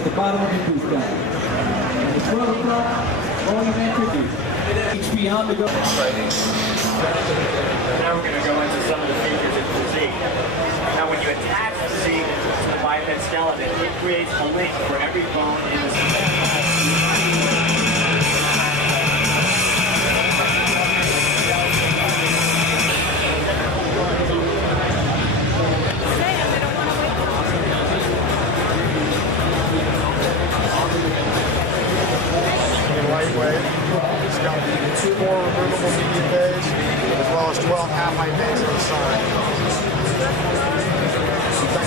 at the bottom of your tooth gum. And the swirl front, volumetric, HP on the go. Now we're going to go into some of the features of physique. Now when you attach physique to the biped skeleton, it creates a link for every bone in the skeleton. LightWave. It's got 4 removable median bays, as well as 12 half-height bays on the side.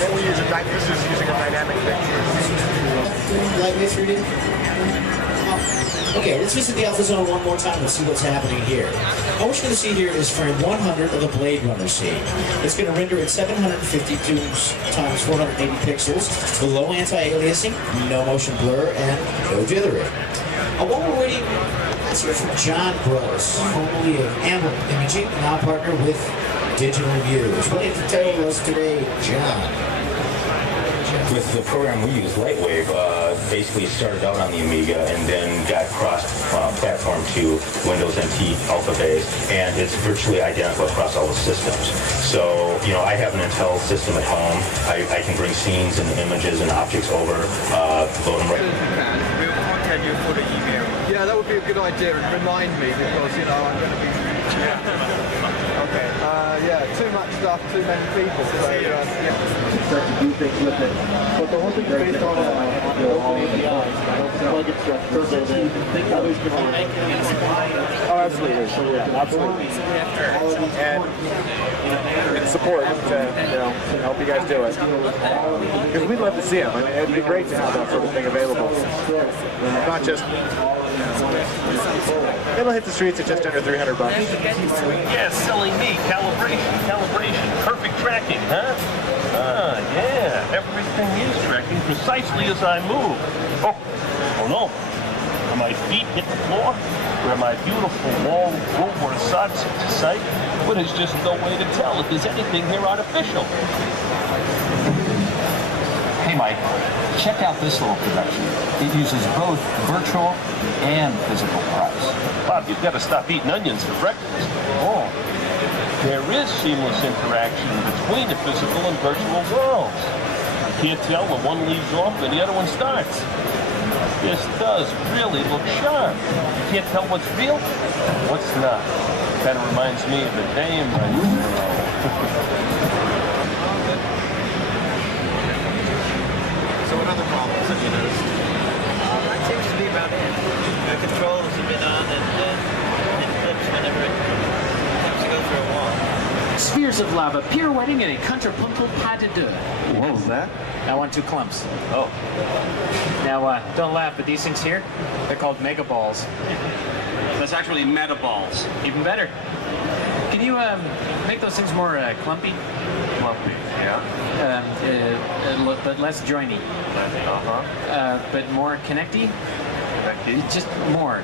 And we use this is using a dynamic picture. LightWave 3D? Okay, let's visit the Alpha Zone one more time and see what's happening here. All we're going to see here is frame 100 of the Blade Runner scene. It's going to render at 752 times 480 pixels, below anti-aliasing, no motion blur, and no dithering. While we're waiting, let's hear from John Gross, formerly of Amber Imaging, now partner with Digital Reviews. What do you have to tell us today, John? With the program we use, LightWave, basically started out on the Amiga and then got cross-platform to Windows NT Alpha-based, and it's virtually identical across all the systems. So, you know, I have an Intel system at home. I can bring scenes and images and objects over, load them right. We'll contact you for the email. Yeah, that would be a good idea. Remind me because, you know, I'm going to be... Okay. Yeah, too much stuff, too many people. So, yeah. Start to do things with it. But the whole thing is based on open APIs. Plug it structure so that others can Oh, absolutely. Yeah, absolutely. And support to help you guys do it. Because we'd love to see them. I mean, it'd be great to have that sort of thing available. Not just... It'll hit the streets at just under $300. Yeah, selling me calibration, perfect tracking, huh? Yeah, everything is tracking precisely as I move. Oh no. When my feet hit the floor, where my beautiful wall rover side to sight, but there's just no way to tell if there's anything here artificial. Hey Mike, check out this little production. It uses both virtual and physical price. Bob, you've got to stop eating onions for breakfast. Oh, there is seamless interaction between the physical and virtual worlds. You can't tell when one leaves off and the other one starts. This does really look sharp. You can't tell what's real, what's not. Kind of reminds me of the dame I used to know. So what other problems have you noticed? That seems to be about it. The controls have been on and it flips whenever it has to go through a wall. Spheres of lava pirouetting in a contrapuntal pas de deux. What was that? I want 2 clumps. Oh. Now, don't laugh, but these things here, they're called mega balls. That's actually meta balls. Even better. Can you make those things more clumpy? Lumpy, yeah. But less joiny. But more connecty? Just more.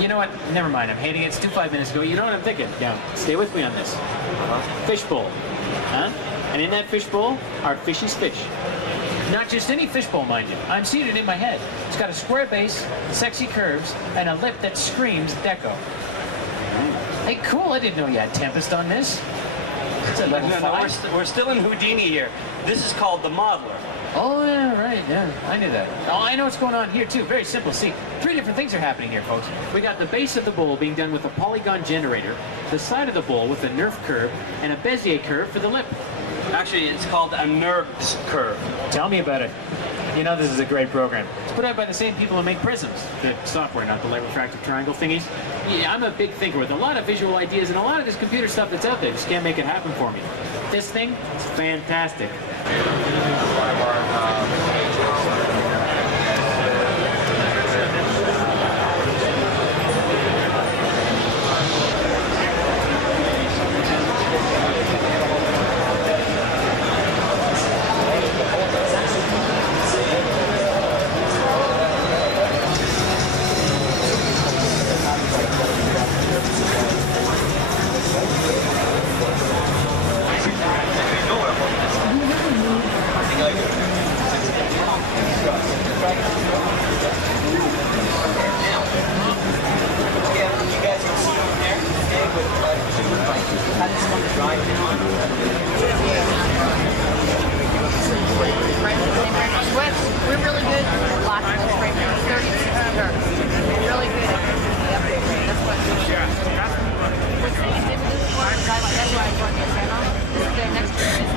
You know what? Never mind. I'm hating it. It's 5 minutes ago. You know what I'm thinking? Now, stay with me on this. Fishbowl. Huh? And in that fishbowl are fishy's fish. Not just any fishbowl, mind you. I'm seated in my head. It's got a square base, sexy curves, and a lip that screams deco. Hey, cool. I didn't know you had Tempest on this. It's a level 5. We're still in Houdini here. This is called the modeler. Oh, yeah, right, yeah, I knew that. Oh, I know what's going on here, too. Very simple. See, 3 different things are happening here, folks. We got the base of the bowl being done with a polygon generator, the side of the bowl with a Nerf curve, and a Bezier curve for the lip. Actually, it's called a NURBS curve. Tell me about it. You know this is a great program. It's put out by the same people who make prisms. The software, not the light refractive triangle thingies. Yeah, I'm a big thinker with a lot of visual ideas, and a lot of this computer stuff that's out there just can't make it happen for me. This thing is fantastic. good. Lots of frame rate, 30 to 60 hertz. Really good the update rate. That's what it is. That's why I brought this channel. This is their next generation.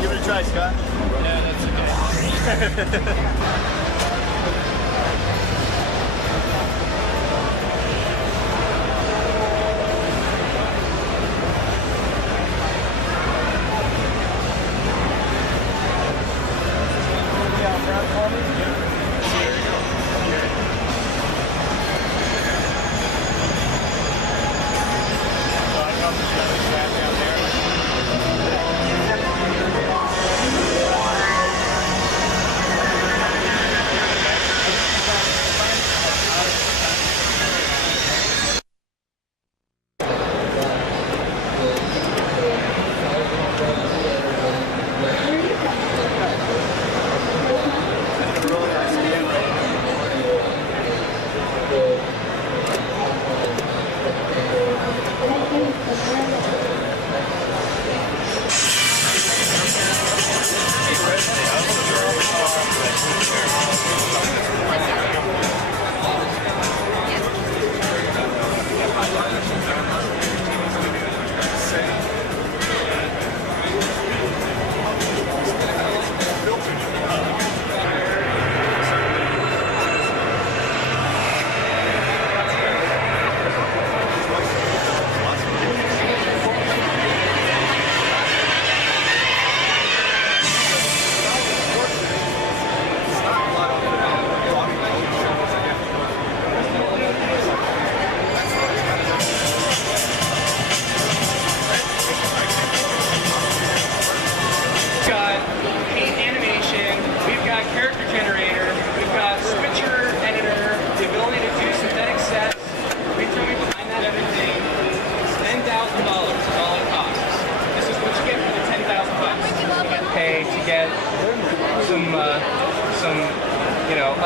Give it a try, Scott. Yeah, that's okay.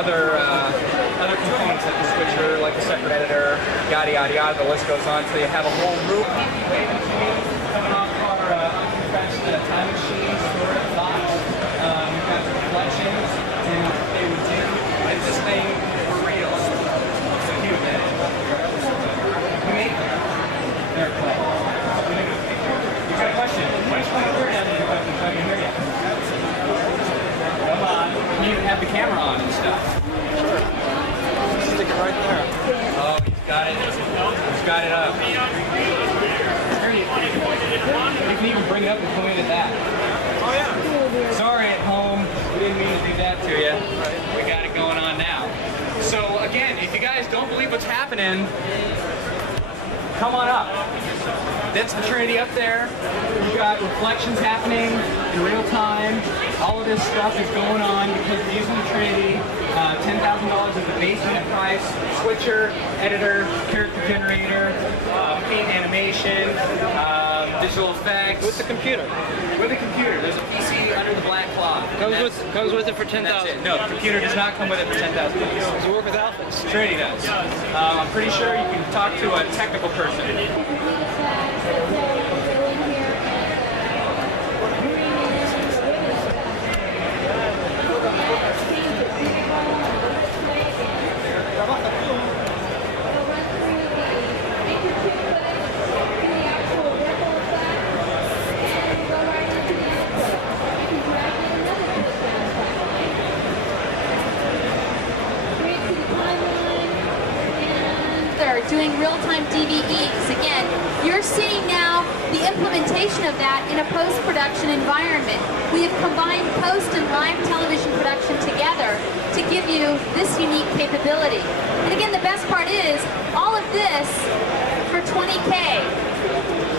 Other components like the switcher, like the separate editor, yada yada yada. The list goes on. So you have a whole group coming off our uncompressed time machine storage box. We've got some collections, and they would do this thing for real. It's a huge edit. We make them. They're clay. You got a question? Why don't you come over down to the question so I can hear you? Come on. You even have the camera on and stuff. Sure. Stick it right there. Oh, he's got it. He's got it up. You can even bring it up and point it at that. Oh, yeah. Sorry at home. We didn't mean to do that to you. We got it going on now. So, again, if you guys don't believe what's happening, come on up. That's the Trinity up there. We've got reflections happening in real time. All of this stuff is going on because we're using the Trinity. $10,000 is the base unit price. Switcher, editor, character generator, paint animation, digital effects. With the computer. With the computer. There's a PC under the black cloth. Comes with it for 10,000. No, the computer does not come with it for 10,000. Does it work with Alphas? Trinity does. I'm pretty sure you can talk to a technical person. Doing real-time DVEs. Again, you're seeing now the implementation of that in a post-production environment. We have combined post and live television production together to give you this unique capability. And again, the best part is, all of this for $20K.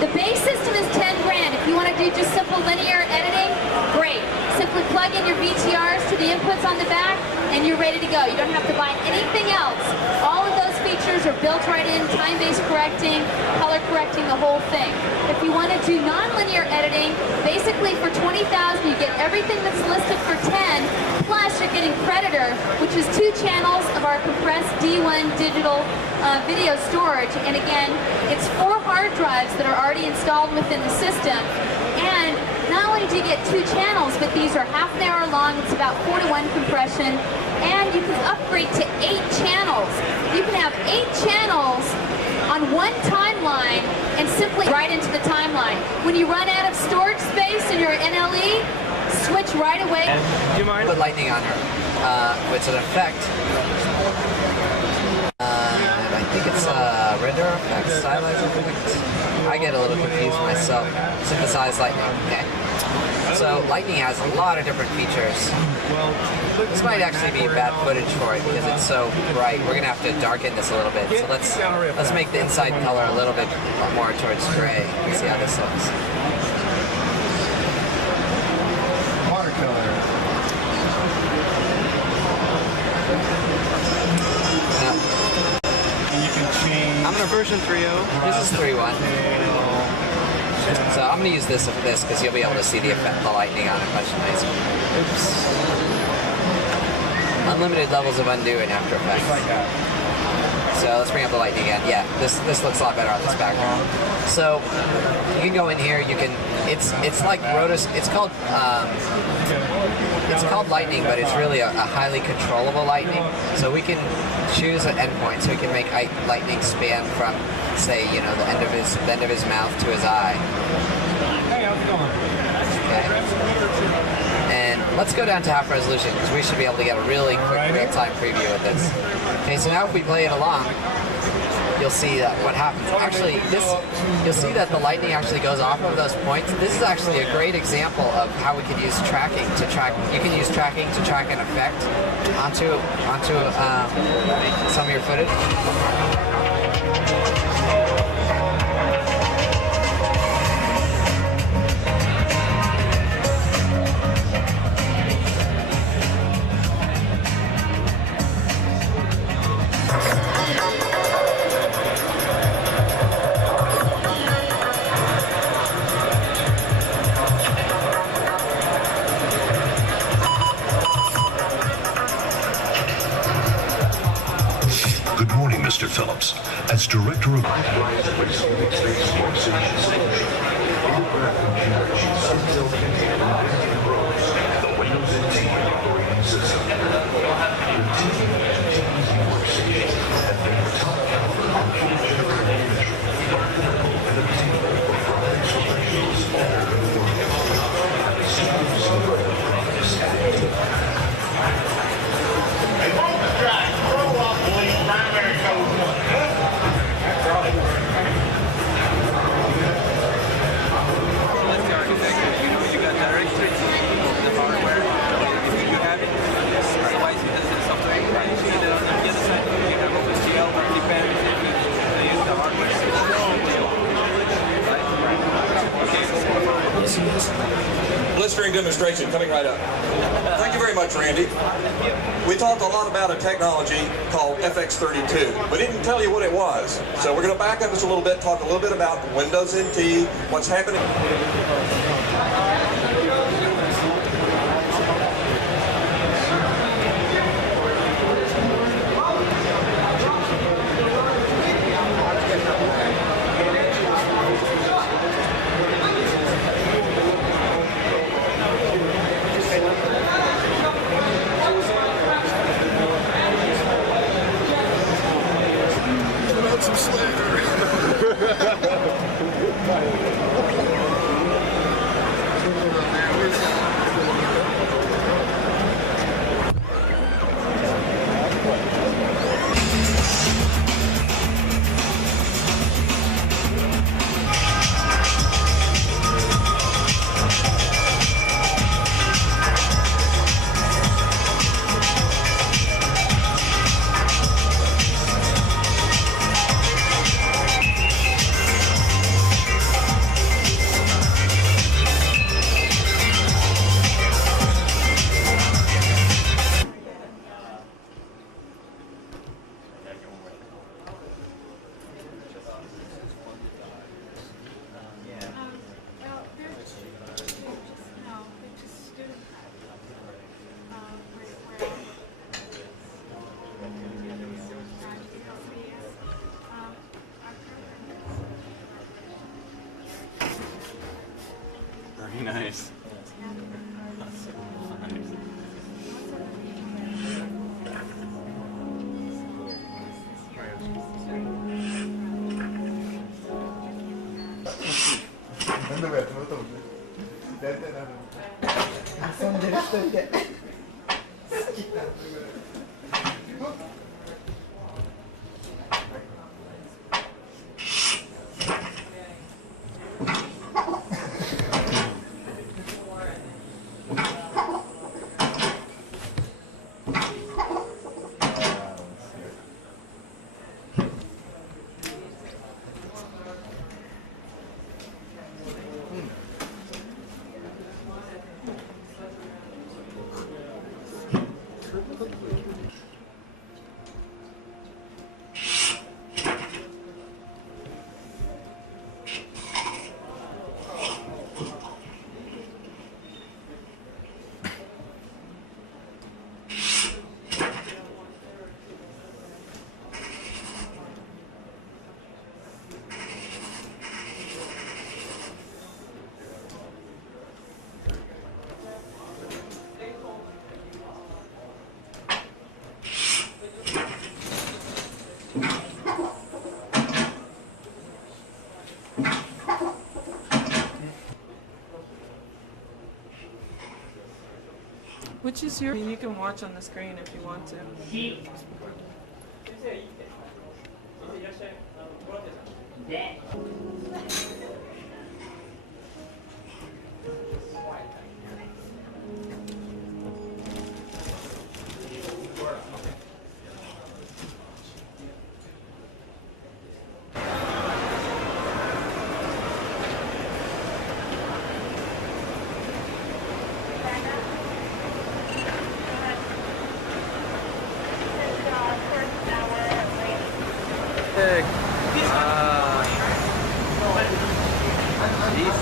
The base system is 10 grand. If you want to do just simple linear editing, great. Simply plug in your VTRs to the inputs on the back, and you're ready to go. You don't have to buy anything else. All of those features are built right in, time-based correcting, color correcting, the whole thing. If you want to do non-linear editing, basically for $20,000 you get everything that's listed for $10,000, plus you're getting Predator, which is 2 channels of our compressed D1 digital video storage. And again, it's 4 hard drives that are already installed within the system. And not only do you get 2 channels, but these are half an hour long, it's about 4 to 1 compression, and you can upgrade to 8 channels. You can have 8 channels on one timeline and simply right into the timeline. When you run out of storage space in your NLE, switch right away. Do you mind? Put lightning on her. It's an effect. I think it's render effect, stylizer effect. I get a little confused myself. Synthesize lightning. Okay. So lightning has a lot of different features. This might actually be bad footage for it because it's so bright. We're gonna have to darken this a little bit. So let's make the inside color a little bit more towards gray. Let's see how this looks. Watercolor. And you can change. I'm gonna version 3.0. This is 3.1. So I'm going to use this because you'll be able to see the effect, the lightning on it much nicer. Oops. Unlimited levels of undo in After Effects. So let's bring up the lightning again. Yeah, this looks a lot better on this background. So you can go in here. You can. It's like rotos. It's called lightning, but it's really a highly controllable lightning. So we can choose an endpoint. So we can make lightning span from, say, you know, the end of his mouth to his eye. Hey, how's it going? Okay. And let's go down to half resolution because we should be able to get a really quick real-time preview of this. Okay, so now if we play it along, you'll see what happens. Actually, you'll see that the lightning actually goes off of those points. This is actually a great example of how we can use tracking to track. You can use tracking to track an effect onto some of your footage. Good morning, Mr. Phillips. As director of the Windows NT operating system, and their top Blistering demonstration coming right up. Thank you very much, Randy. We talked a lot about a technology called FX32. We didn't tell you what it was. So we're going to back up just a little bit, talk a little bit about Windows NT, what's happening. Nice. Which is your? You can watch on the screen if you want to. He's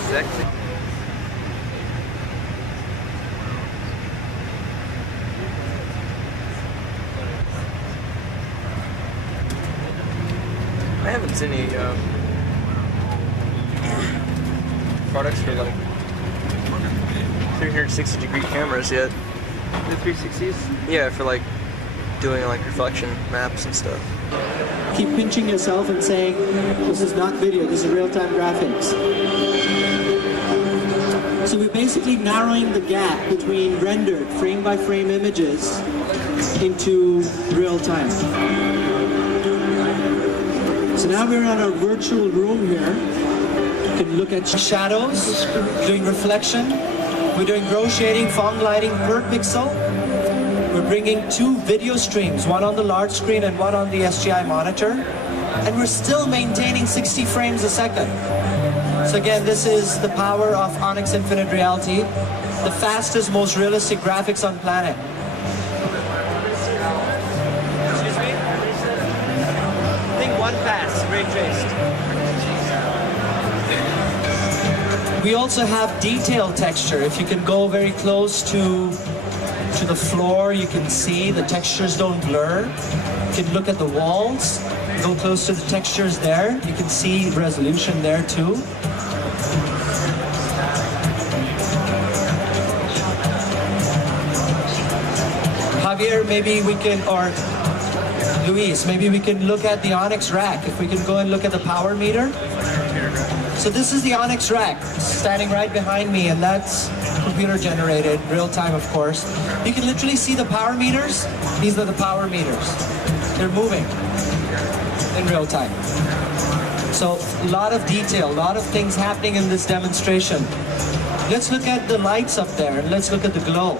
sexy. I haven't seen any products for like 360-degree cameras yet. The 360s? Yeah, for like doing like reflection maps and stuff. Keep pinching yourself and saying, this is not video, this is real-time graphics. So we're basically narrowing the gap between rendered frame-by-frame images into real-time. So now we're in a virtual room here. You can look at shadows, doing reflection. We're doing grow shading, fog lighting per pixel. We're bringing 2 video streams, one on the large screen and one on the SGI monitor. And we're still maintaining 60 frames a second. So again, this is the power of Onyx Infinite Reality, the fastest, most realistic graphics on planet. Excuse me? I think one pass, ray traced. We also have detailed texture. If you can go very close to the floor, you can see the textures don't blur. You can look at the walls, go close to the textures there. You can see resolution there too. Javier, maybe we can, or Luis, maybe we can look at the Onyx rack. If we can go and look at the power meter. So this is the Onyx rack, standing right behind me, and that's computer generated, real time of course. You can literally see the power meters. These are the power meters. They're moving in real time. So a lot of detail, a lot of things happening in this demonstration. Let's look at the lights up there, and let's look at the glow.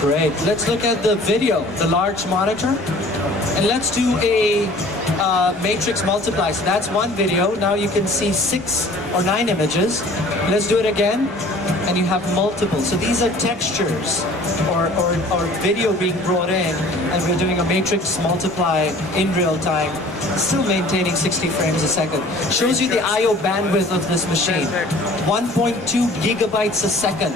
Great. Let's look at the video, the large monitor, and let's do a matrix multiply. So that's one video. Now you can see 6 or 9 images. Let's do it again, and you have multiple. So these are textures or video being brought in, and we're doing a matrix multiply in real time, still maintaining 60 frames a second. Shows you the I/O bandwidth of this machine, 1.2 gigabytes a second.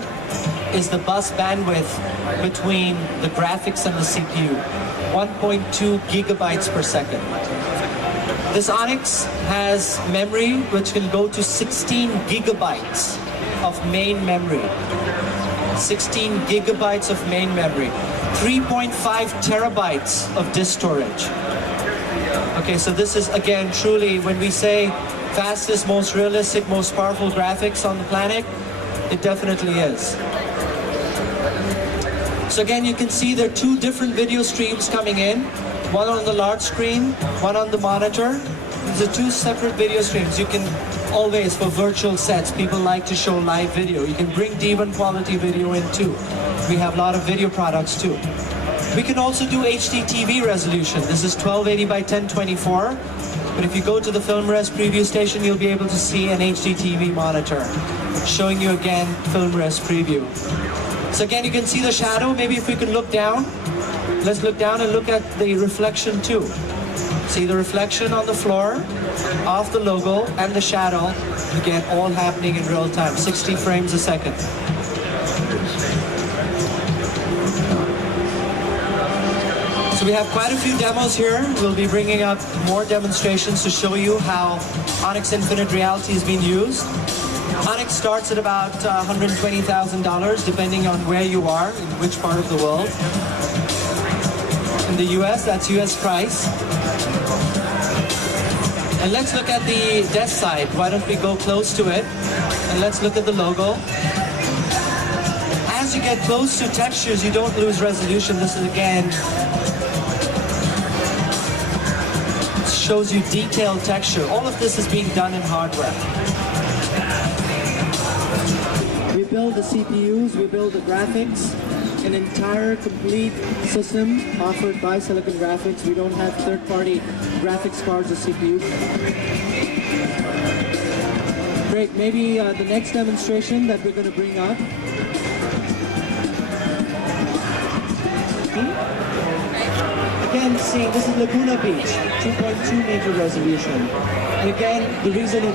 is the bus bandwidth between the graphics and the CPU. 1.2 gigabytes per second. This Onyx has memory which can go to 16 gigabytes of main memory. 16 gigabytes of main memory. 3.5 terabytes of disk storage. Okay, so this is, again, truly, when we say fastest, most realistic, most powerful graphics on the planet, it definitely is. So again, you can see there are two different video streams coming in. One on the large screen, one on the monitor. These are two separate video streams. You can always, for virtual sets, people like to show live video. You can bring D1 quality video in too. We have a lot of video products too. We can also do HD TV resolution. This is 1280 by 1024. But if you go to the Film Res preview station, you'll be able to see an HD TV monitor showing you again Film Res preview. So again, you can see the shadow. Maybe if we can look down. Let's look down and look at the reflection too. See the reflection on the floor of the logo and the shadow, again, all happening in real time, 60 frames a second. So we have quite a few demos here. We'll be bringing up more demonstrations to show you how Onyx Infinite Reality is being used. Onyx starts at about $120,000, depending on where you are, in which part of the world. In the US, that's US price. And let's look at the desk side. Why don't we go close to it? And let's look at the logo. As you get close to textures, you don't lose resolution. This is, again, shows you detailed texture. All of this is being done in hardware. We build the CPUs, we build the graphics, an entire complete system offered by Silicon Graphics. We don't have third-party graphics cards or CPUs. Great, maybe the next demonstration that we're going to bring up. Again, see, this is Laguna Beach, 2.2 meter resolution. And again, the reason it...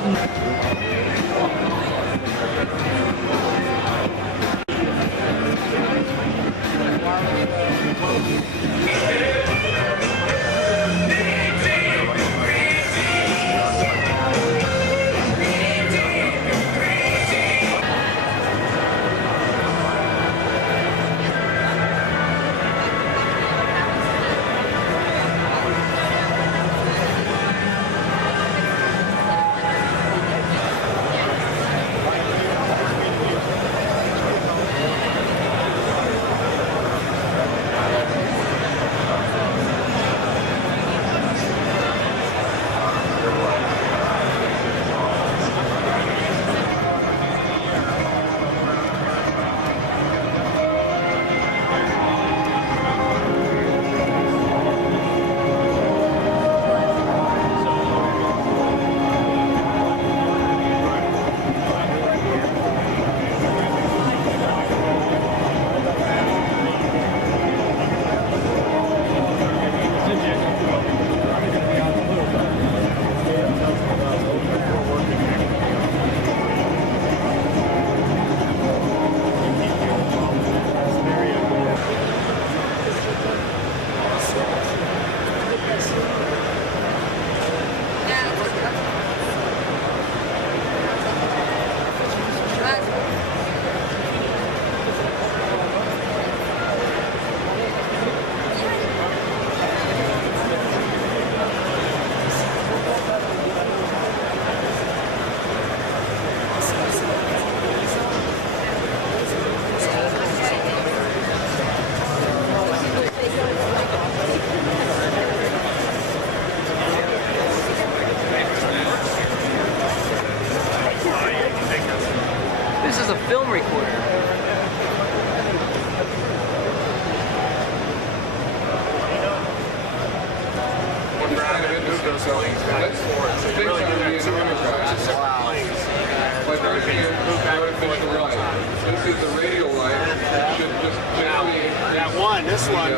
This one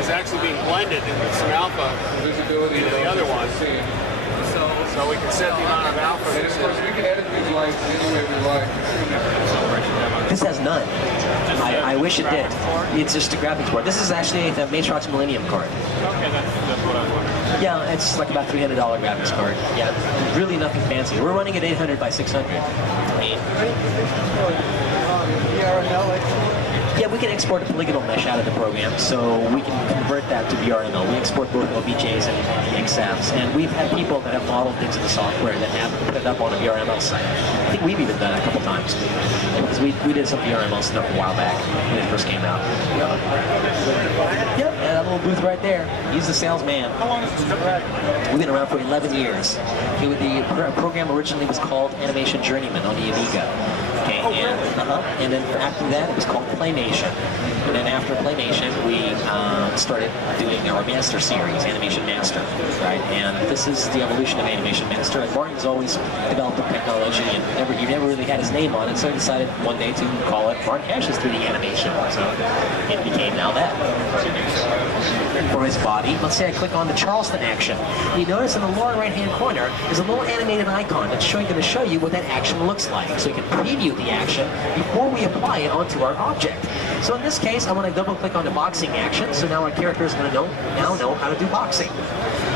is actually being blended into some alpha into the other one. So we can set the amount of alpha. And of course, we can edit these lights any way we like. This has none. I wish it did. It's just a graphics board. This is actually the Matrox Millennium card. Okay, that's what I was wondering. Yeah, it's like about $300 graphics card. Yeah, really nothing fancy. We're running at 800 by 600. Yeah, we can export a polygonal mesh out of the program, so we can convert that to VRML. We export both OBJs and XFs, and we've had people that have modeled things in the software that have put it up on a VRML site. I think we've even done it a couple times, because we did some VRML stuff a while back when it first came out. Yep, and that little booth right there. He's the salesman. How long has this been around? We've been around for 11 years. The program originally was called Animation Journeyman on the Amiga. Okay, and then after that, it was called Playmation. And then after Playmation, we started doing our Master series, Animation Master, right? And this is the evolution of Animation Master. And Martin's always developed the technology, and he never really had his name on it, so he decided one day to call it Martin Hash's 3D Animation. So it became now that. For his body, let's say I click on the Charleston action. You notice in the lower right-hand corner is a little animated icon that's going to show you what that action looks like. So you can preview the action before we apply it onto our object. So in this case, I want to double-click on the boxing action, so now our character is going to now know how to do boxing.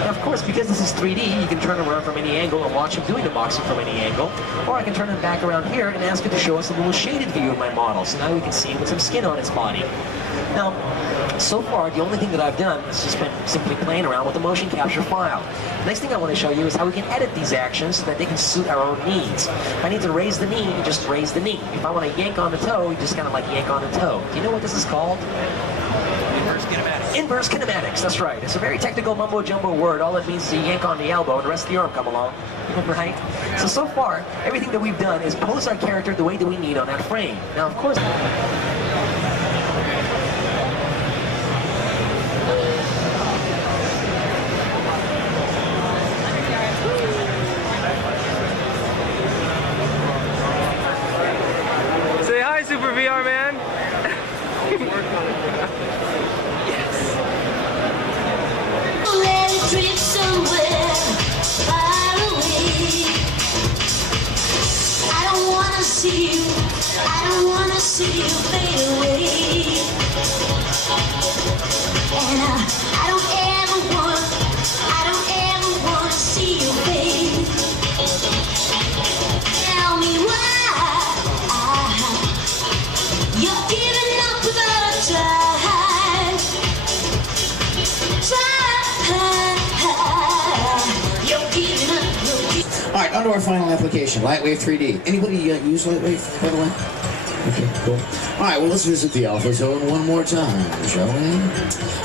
Now, of course, because this is 3D, you can turn around from any angle and watch him doing the boxing from any angle, or I can turn him back around here and ask it to show us a little shaded view of my model, so now we can see him with some skin on his body. Now, so far, the only thing that I've done is just been simply playing around with the motion capture file. The next thing I want to show you is how we can edit these actions so that they can suit our own needs. If I need to raise the knee, you just raise the knee. If I want to yank on the toe, you just kind of like yank on the toe. Do you know what this is called? Inverse kinematics. Inverse kinematics, that's right. It's a very technical mumbo-jumbo word. All it means is you yank on the elbow and the rest of the arm come along. Right? So far, everything that we've done is pose our character the way that we need on that frame. Now, of course... Say hi, Super VR Man. Trip somewhere far away. I don't wanna see you. I don't wanna see you fade away. And I don't ever want to see you fade. Tell me why you're giving up without a try. Alright, on to our final application, LightWave 3D. Anybody use LightWave, by the way? Okay, cool. Alright, well, let's visit the Alpha Zone one more time, shall we?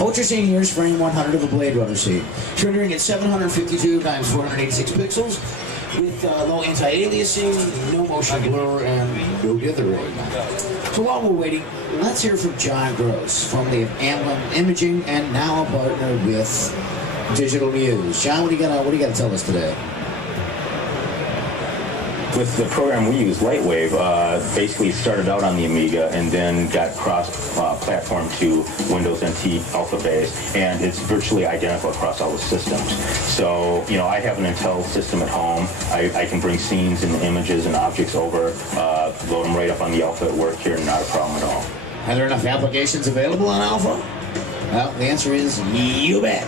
What you're seeing here is frame 100 of a Blade Runner scene. It's rendering at 752 times 486 pixels with low anti-aliasing, no motion blur, and no dithering. So while we're waiting, let's hear from John Gross from the Amblin Imaging, and now a partner with Digital Muse. John, what do you got to tell us today? With the program we use, LightWave, basically started out on the Amiga and then got cross-platform to Windows NT Alpha base, and it's virtually identical across all the systems. So, you know, I have an Intel system at home. I can bring scenes and images and objects over, load them right up on the Alpha at work here, not a problem at all. Are there enough applications available on Alpha? Well, the answer is you bet.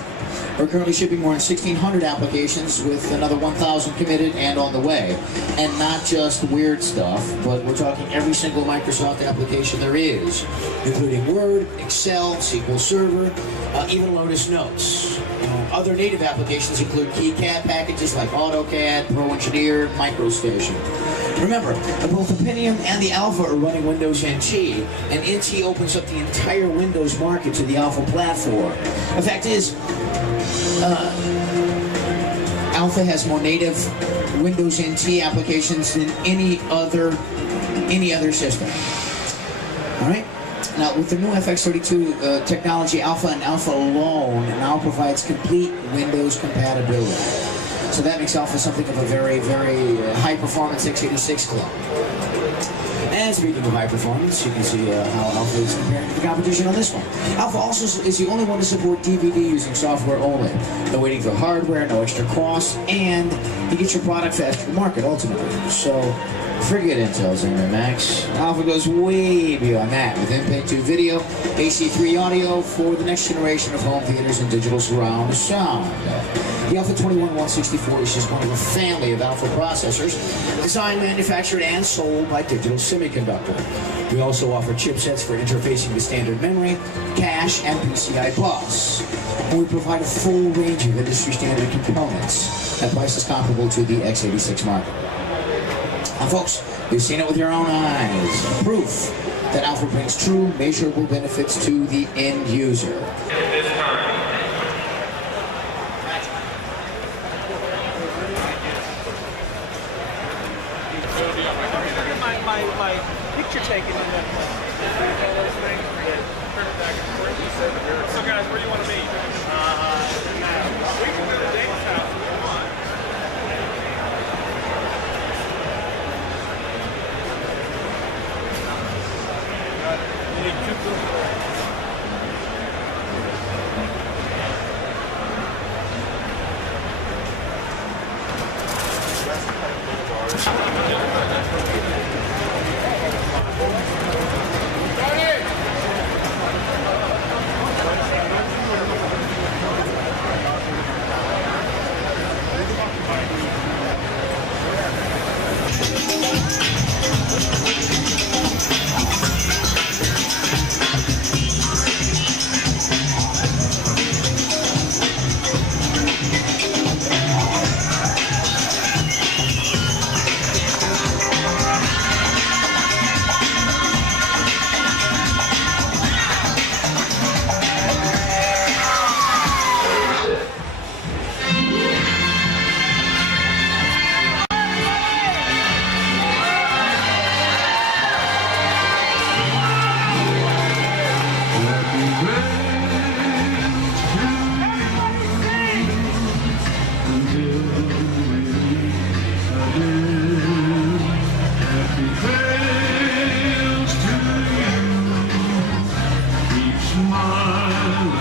We're currently shipping more than 1,600 applications with another 1,000 committed and on the way. And not just weird stuff, but we're talking every single Microsoft application there is, including Word, Excel, SQL Server, even Lotus Notes. Other native applications include KiCad packages like AutoCAD, Pro Engineer, MicroStation. Remember, both the Pentium and the Alpha are running Windows NT, and NT opens up the entire Windows market to the Alpha platform. The fact is, Alpha has more native Windows NT applications than any other system. All right. Now, with the new FX32 technology, Alpha and Alpha alone now provides complete Windows compatibility. So that makes Alpha something of a very, very high-performance x86 clone. And speaking of high performance, you can see how Alpha is comparing to the competition on this one. Alpha also is the only one to support DVD using software only. No waiting for hardware, no extra costs, and you get your product faster to market ultimately. So Forget Intel's Internet Max. Alpha goes way beyond that with MPEG-2 video, AC3 audio for the next generation of home theaters and digital surround sound. The Alpha 21164 is just one of a family of Alpha processors designed, manufactured, and sold by Digital Semiconductor. We also offer chipsets for interfacing with standard memory, cache, and PCI bus. And we provide a full range of industry standard components at prices comparable to the x86 market. And folks, you've seen it with your own eyes. Proof that Alpha brings true, measurable benefits to the end user. My picture taken in that thing. Turn it back and forth. So guys, where do you want to meet? We can go to Dave's house if you want. You need two people. Smile.